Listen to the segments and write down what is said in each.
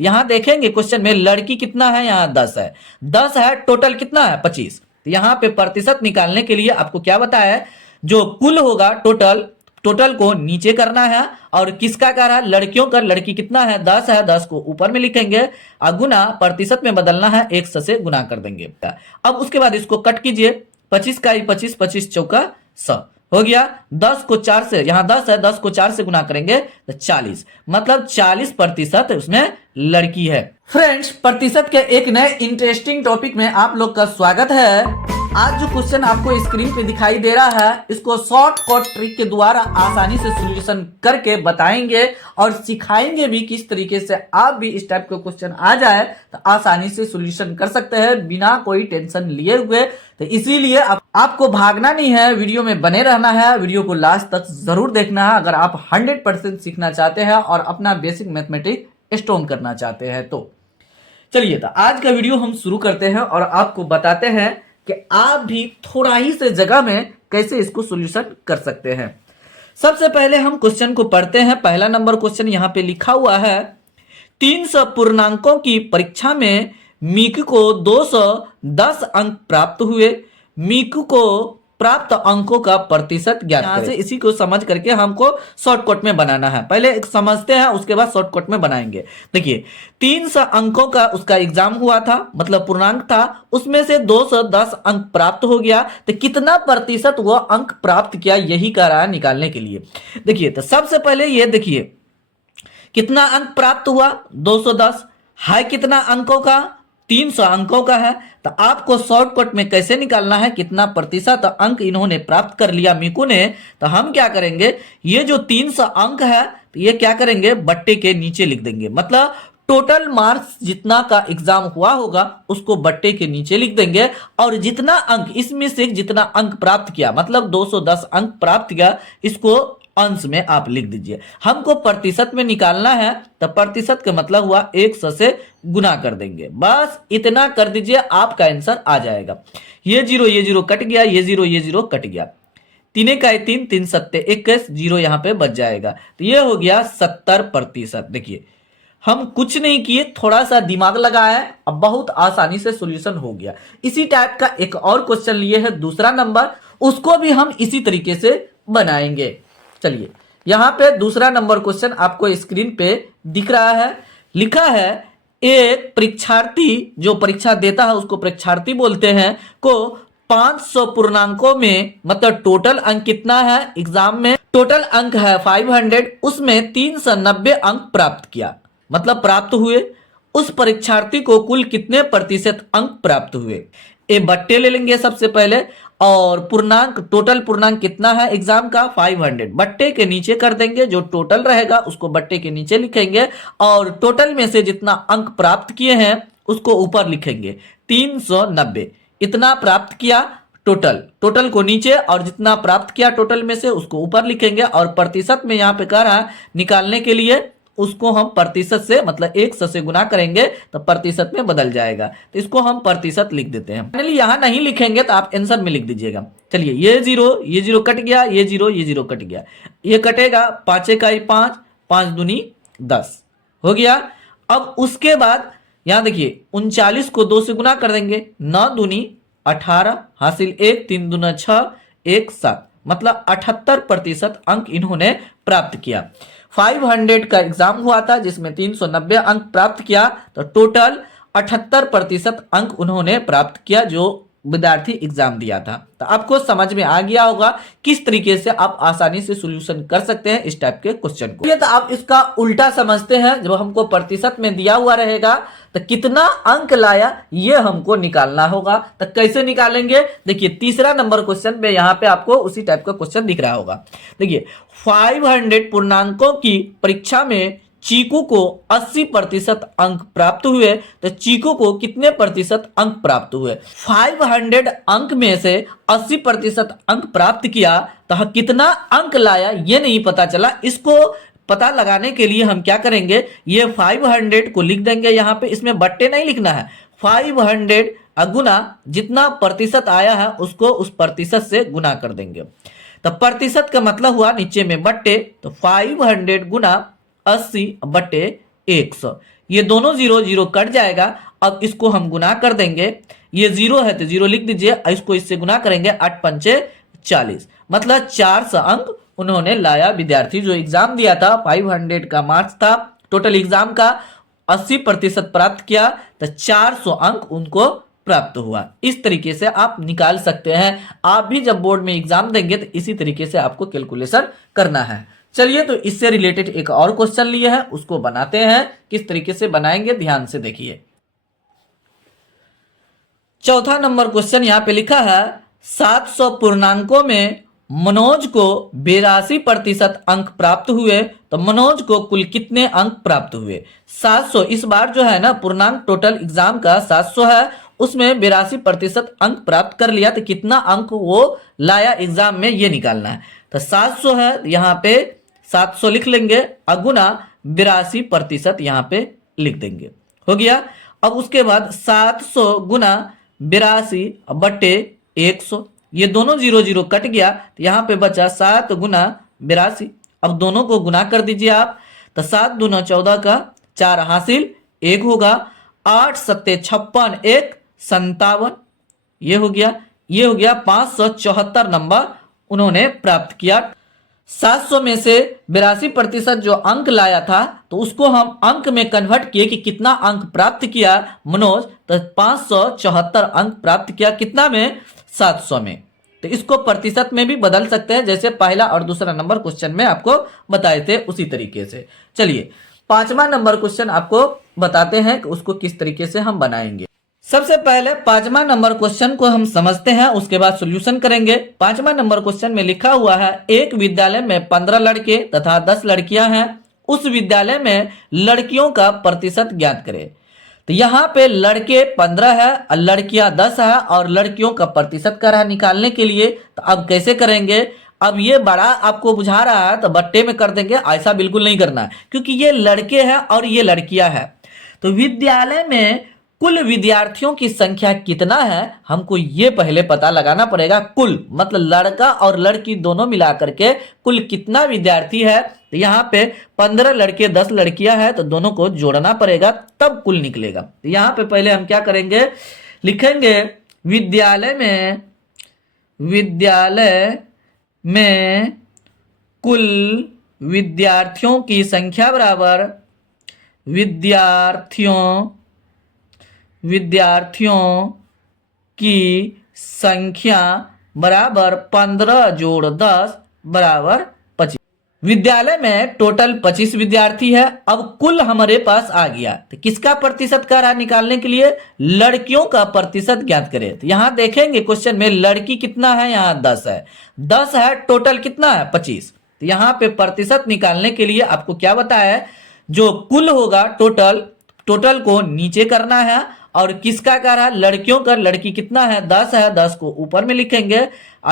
यहां देखेंगे क्वेश्चन में लड़की कितना है, यहाँ 10 है, 10 है, टोटल कितना है 25। तो यहाँ पे प्रतिशत निकालने के लिए आपको क्या बताया है, जो कुल होगा टोटल को नीचे करना है, और किसका कर है, लड़कियों का, लड़की कितना है 10 है, 10 को ऊपर में लिखेंगे और गुना प्रतिशत में बदलना है, 100 से गुना कर देंगे। अब उसके बाद इसको कट कीजिए, 25 का 25, 25 चौका 100 हो गया। 10 को 4 से, यहां 10 है, 10 को 4 से गुना करेंगे तो 40, मतलब 40% उसमें लड़की है। फ्रेंड्स, प्रतिशत के एक नए इंटरेस्टिंग टॉपिक में आप लोग का स्वागत है। आज जो क्वेश्चन आपको स्क्रीन पे दिखाई दे रहा है, इसको शॉर्टकट ट्रिक के द्वारा आसानी से सॉल्यूशन करके बताएंगे और सिखाएंगे भी किस तरीके से आप भी इस टाइप का क्वेश्चन आ जाए तो आसानी से सॉल्यूशन कर सकते हैं बिना कोई टेंशन लिए हुए। तो इसीलिए आपको भागना नहीं है, वीडियो में बने रहना है, वीडियो को लास्ट तक जरूर देखना है अगर आप 100% सीखना चाहते हैं और अपना बेसिक मैथमेटिक्स स्ट्रॉन्ग करना चाहते हैं। तो चलिए, तो आज का वीडियो हम शुरू करते हैं और आपको बताते हैं कि आप भी थोड़ा ही से जगह में कैसे इसको सॉल्यूशन कर सकते हैं। सबसे पहले हम क्वेश्चन को पढ़ते हैं। पहला नंबर क्वेश्चन यहाँ पे लिखा हुआ है, 300 पूर्णांकों की परीक्षा में मीकू को 210 अंक प्राप्त हुए। मीकू को प्राप्त अंकों का प्रतिशत ज्ञात करें। से इसी को समझ करके हमको शॉर्टकट में बनाना है। पहले एक समझते हैं, उसके बाद शॉर्टकट में बनाएंगे। देखिए, 300 अंकों का उसका एग्जाम हुआ था, मतलब पूर्णांक था, उसमें से 210 अंक प्राप्त हो गया। तो कितना प्रतिशत वो अंक प्राप्त किया, यही कह रहा है निकालने के लिए। देखिए, तो सबसे पहले ये देखिए कितना अंक प्राप्त हुआ, 210 है, कितना अंकों का, 300 अंकों का है। तो आपको शॉर्टकट में कैसे निकालना है, कितना प्रतिशत अंक इन्होंने प्राप्त कर लिया मीकू ने। तो हम क्या करेंगे, ये जो 300 अंक है तो ये क्या करेंगे, बट्टे के नीचे लिख देंगे। मतलब टोटल मार्क्स जितना का एग्जाम हुआ होगा उसको बट्टे के नीचे लिख देंगे, और जितना अंक इसमें से जितना अंक प्राप्त किया, मतलब 210 अंक प्राप्त किया, इसको अंश में आप लिख दीजिए। हमको प्रतिशत में निकालना है तो प्रतिशत का मतलब हुआ 100 से गुना कर देंगे। बस इतना कर दीजिए, आपका आंसर आ जाएगा। ये जीरो कट गया, ये जीरो कट गया, 3 का 3, 3 सत्ते 21, जीरो यहाँ पे बच जाएगा। तो ये हो गया 70%। देखिए, हम कुछ नहीं किए, थोड़ा सा दिमाग लगाया, अब बहुत आसानी से सॉल्यूशन हो गया। इसी टाइप का एक और क्वेश्चन लिए है, दूसरा नंबर, उसको भी हम इसी तरीके से बनाएंगे। चलिए, यहां पे दूसरा नंबर क्वेश्चन आपको स्क्रीन पे दिख रहा है। लिखा है, एक परीक्षार्थी जो परीक्षा देता है उसको परीक्षार्थी बोलते हैं, को 500 पूर्णांकों में, मतलब टोटल अंक कितना है एग्जाम में, टोटल अंक है 500, उसमें 390 अंक प्राप्त किया, मतलब प्राप्त हुए। उस परीक्षार्थी को कुल कितने प्रतिशत अंक प्राप्त हुए। ए बट्टे ले लेंगे सबसे पहले, और पूर्णांक, टोटल पूर्णांक कितना है एग्जाम का 500, बट्टे के नीचे कर देंगे, जो टोटल रहेगा उसको बट्टे के नीचे लिखेंगे, और टोटल में से जितना अंक प्राप्त किए हैं उसको ऊपर लिखेंगे। 390 इतना प्राप्त किया, टोटल को नीचे, और जितना प्राप्त किया टोटल में से उसको ऊपर लिखेंगे, और प्रतिशत में यहाँ पे कह रहा है निकालने के लिए उसको हम प्रतिशत से, मतलब 100 से गुना करेंगे तो प्रतिशत में बदल जाएगा। तो इसको हम प्रतिशत लिख देते हैं। फाइनली यहां नहीं लिखेंगे तो आप आंसर में लिख दीजिएगा। चलिए, ये जीरो कट गया, ये जीरो कट गया, ये कटेगा, 5 का 5, 5 दूनी 10 हो गया। अब उसके बाद यहां देखिए, 39 को 2 से गुना कर देंगे, 9 दूनी 18, हासिल 1, 3 दूना 6, 1 7, मतलब 78% अंक इन्होंने प्राप्त किया। 500 का एग्जाम हुआ था जिसमें 390 अंक प्राप्त किया, तो टोटल 78% अंक उन्होंने प्राप्त किया जो विद्यार्थी एग्जाम दिया था। तो आपको समझ में आ गया होगा किस तरीके से आप आसानी से सॉल्यूशन कर सकते हैं इस टाइप के क्वेश्चन को। ये तो आप इसका उल्टा समझते हैं, जब हमको प्रतिशत में दिया हुआ रहेगा तो कितना अंक लाया ये हमको निकालना होगा। तो कैसे निकालेंगे, देखिए तीसरा नंबर क्वेश्चन में यहाँ पे आपको उसी टाइप का क्वेश्चन दिख रहा होगा। देखिए, 500 पूर्णांकों की परीक्षा में चीकू को 80% अंक प्राप्त हुए, तो चीकू को कितने प्रतिशत अंक प्राप्त हुए। 500 अंक में से 80% अंक प्राप्त किया, तो कितना अंक लाया ये नहीं पता चला। इसको पता लगाने के लिए हम क्या करेंगे, ये 500 को लिख देंगे यहाँ पे, इसमें बट्टे नहीं लिखना है, 500 गुना जितना प्रतिशत आया है उसको उस प्रतिशत से गुना कर देंगे। तो प्रतिशत का मतलब हुआ नीचे में बट्टे, तो 500 गुना 80 बटे 100, ये दोनों जीरो जीरो कट जाएगा। अब इसको हम गुना कर देंगे, ये जीरो है तो जीरो लिख दीजिए, इसको इससे गुना करेंगे 8 पंचे 40, मतलब 400 अंक उन्होंने लाया। विद्यार्थी जो एग्जाम दिया था 500 का मार्क्स था, टोटल एग्जाम का 80% प्राप्त किया तो 400 अंक उनको प्राप्त हुआ। इस तरीके से आप निकाल सकते हैं। आप भी जब बोर्ड में एग्जाम देंगे तो इसी तरीके से आपको कैलकुलेशन करना है। चलिए तो इससे रिलेटेड एक और क्वेश्चन लिए हैं, उसको बनाते हैं। किस तरीके से बनाएंगे ध्यान से देखिए। चौथा नंबर क्वेश्चन यहाँ पे लिखा है 700 पूर्णांकों में मनोज को 82% अंक प्राप्त हुए, तो मनोज को कुल कितने अंक प्राप्त हुए। 700 इस बार जो है ना पूर्णांक टोटल एग्जाम का 700 है, उसमें 82% अंक प्राप्त कर लिया तो कितना अंक वो लाया एग्जाम में ये निकालना है। तो 700 है, यहाँ पे 700 लिख लेंगे, अगुना 82% यहाँ पे लिख देंगे, हो गया। अब उसके बाद 700 गुना 82 बटे 100, ये दोनों जीरो जीरो कट गया तो यहाँ पे बचा 7 गुना 82। अब दोनों को गुना कर दीजिए आप, तो 7 दूना 14 का 4 हासिल 1 होगा, 8 सत्ते 56 1 57, ये हो गया। ये हो गया 574 नंबर उन्होंने प्राप्त किया। 700 में से 82% जो अंक लाया था तो उसको हम अंक में कन्वर्ट किए कि कितना अंक प्राप्त किया मनोज, तो 574 अंक प्राप्त किया। कितना में? 700 में। तो इसको प्रतिशत में भी बदल सकते हैं, जैसे पहला और दूसरा नंबर क्वेश्चन में आपको बताए थे उसी तरीके से। चलिए पांचवा नंबर क्वेश्चन आपको बताते हैं कि उसको किस तरीके से हम बनाएंगे। सबसे पहले पांचवा नंबर क्वेश्चन को हम समझते हैं, उसके बाद सॉल्यूशन करेंगे। पांचवा नंबर क्वेश्चन में लिखा हुआ है एक विद्यालय में 15 लड़के तथा 10 लड़कियां हैं, उस विद्यालय में लड़कियों का प्रतिशत ज्ञात करें। तो यहाँ पे लड़के 15 है और लड़कियां 10 है, और लड़कियों का प्रतिशत कर रहा है निकालने के लिए। तो अब कैसे करेंगे? अब ये बड़ा आपको बुझा रहा है तो बट्टे में कर देंगे, ऐसा बिल्कुल नहीं करना है, क्योंकि ये लड़के हैं और ये लड़कियां हैं। तो विद्यालय में कुल विद्यार्थियों की संख्या कितना है हमको ये पहले पता लगाना पड़ेगा। कुल मतलब लड़का और लड़की दोनों मिला करके कुल कितना विद्यार्थी है। तो यहाँ पे 15 लड़के 10 लड़कियां हैं, तो दोनों को जोड़ना पड़ेगा तब कुल निकलेगा। तो यहाँ पे पहले हम क्या करेंगे, लिखेंगे विद्यालय में कुल विद्यार्थियों की संख्या बराबर विद्यार्थियों की संख्या बराबर 15 जोड़ 10 बराबर 25। विद्यालय में टोटल 25 विद्यार्थी है। अब कुल हमारे पास आ गया, तो किसका प्रतिशत का रहा निकालने के लिए? लड़कियों का प्रतिशत ज्ञात करें। तो यहां देखेंगे क्वेश्चन में लड़की कितना है, यहाँ 10 है, 10 है, टोटल कितना है 25। तो यहाँ पे प्रतिशत निकालने के लिए आपको क्या बताया है, जो कुल होगा टोटल को नीचे करना है, और किसका कर रहा है? लड़कियों का। लड़की कितना है? 10 है, 10 को ऊपर में लिखेंगे,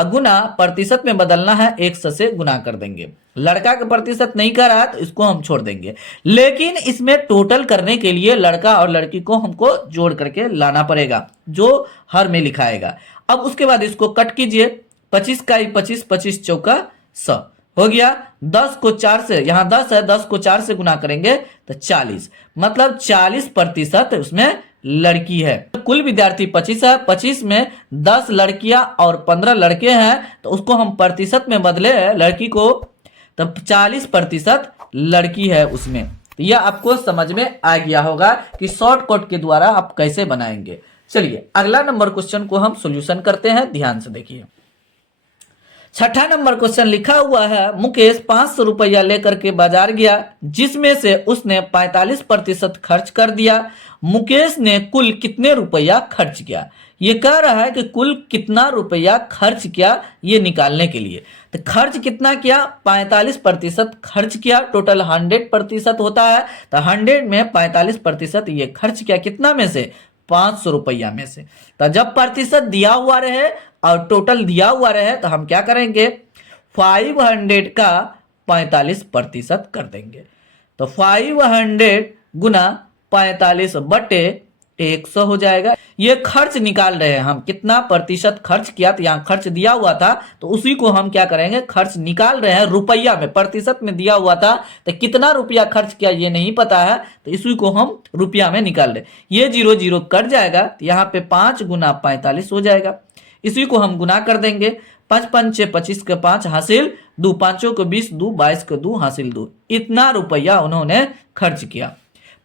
गुना प्रतिशत में बदलना है, 100 से गुना कर देंगे। लड़का का प्रतिशत नहीं कर रहा तो इसको हम छोड़ देंगे, लेकिन इसमें टोटल करने के लिए लड़का और लड़की को हमको जोड़ करके लाना पड़ेगा, जो हर में लिखाएगा। अब उसके बाद इसको कट कीजिए, 25 का 25, 25 चौका 100 हो गया। 10 को 4 से, यहाँ 10 है, 10 को 4 से गुना करेंगे तो 40, मतलब 40% उसमें लड़की है। कुल विद्यार्थी 25 है, 25 में 10 लड़कियां और 15 लड़के हैं, तो उसको हम प्रतिशत में बदले लड़की को, तब 40% लड़की है उसमें। तो यह आपको समझ में आ गया होगा कि शॉर्टकट के द्वारा आप कैसे बनाएंगे। चलिए अगला नंबर क्वेश्चन को हम सॉल्यूशन करते हैं, ध्यान से देखिए। छठा नंबर क्वेश्चन लिखा हुआ है मुकेश 500 रुपया लेकर के बाजार गया, जिसमें से उसने 45% खर्च कर दिया। मुकेश ने कुल कितने रुपया खर्च किया? ये कह रहा है कि कुल कितना रुपया खर्च किया ये निकालने के लिए। तो खर्च कितना किया? 45% खर्च किया। टोटल 100% होता है, तो 100 में 45% ये खर्च किया। कितना में से? 500 रुपया में से। तो जब प्रतिशत दिया हुआ रहे और टोटल दिया हुआ रहे तो हम क्या करेंगे, 500 का 45% कर देंगे। तो 500 गुना 45 बटे 100 हो जाएगा। ये खर्च निकाल रहे हैं हम, कितना प्रतिशत खर्च किया, तो यहाँ खर्च दिया हुआ था तो उसी को हम क्या करेंगे, खर्च निकाल रहे हैं रुपया में, प्रतिशत में दिया हुआ था तो कितना रुपया खर्च किया ये नहीं पता है, तो इसी को हम रुपया में निकाल रहे। ये 0 0 कट जाएगा तो यहाँ पे 5 गुना 45 हो जाएगा। इसी को हम गुना कर देंगे, 5 5 6 25 के 5 हासिल 2, 5 को 20 2, 22 को 2 हासिल 2। इतना रुपया उन्होंने खर्च किया।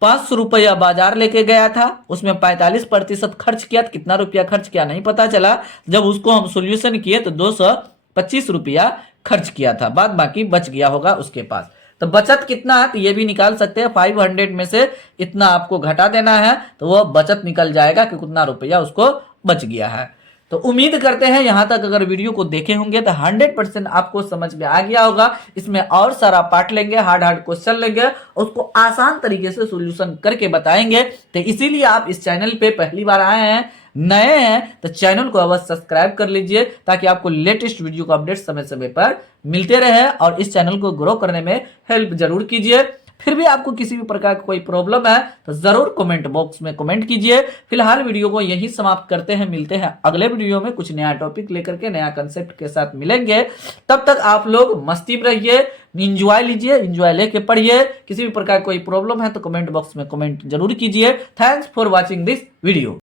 500 रुपया बाजार लेके गया था, उसमें 45% खर्च किया, तो कितना रुपया खर्च किया नहीं पता चला। जब उसको हम सोल्यूशन किए तो 225 रुपया खर्च किया था, बाद बाकी बच गया होगा उसके पास। तो बचत कितना है तो ये भी निकाल सकते हैं, 500 में से इतना आपको घटा देना है तो वह बचत निकल जाएगा कि कितना रुपया उसको बच गया है। तो उम्मीद करते हैं यहां तक अगर वीडियो को देखे होंगे तो 100% आपको समझ में आ गया होगा। इसमें और सारा पार्ट लेंगे, हार्ड क्वेश्चन लेंगे, उसको आसान तरीके से सॉल्यूशन करके बताएंगे। तो इसीलिए आप इस चैनल पे पहली बार आए हैं, नए हैं, तो चैनल को अवश्य सब्सक्राइब कर लीजिए ताकि आपको लेटेस्ट वीडियो का अपडेट समय समय पर मिलते रहे, और इस चैनल को ग्रो करने में हेल्प जरूर कीजिए। फिर भी आपको किसी भी प्रकार का कोई प्रॉब्लम है तो जरूर कमेंट बॉक्स में कमेंट कीजिए। फिलहाल वीडियो को यही समाप्त करते हैं, मिलते हैं अगले वीडियो में कुछ नया टॉपिक लेकर के, नया कंसेप्ट के साथ मिलेंगे। तब तक आप लोग मस्ती में रहिए, इंजॉय लीजिए, इंजॉय लेके पढ़िए। किसी भी प्रकार कोई प्रॉब्लम है तो कमेंट बॉक्स में कमेंट जरूर कीजिए। Thanks for watching this video.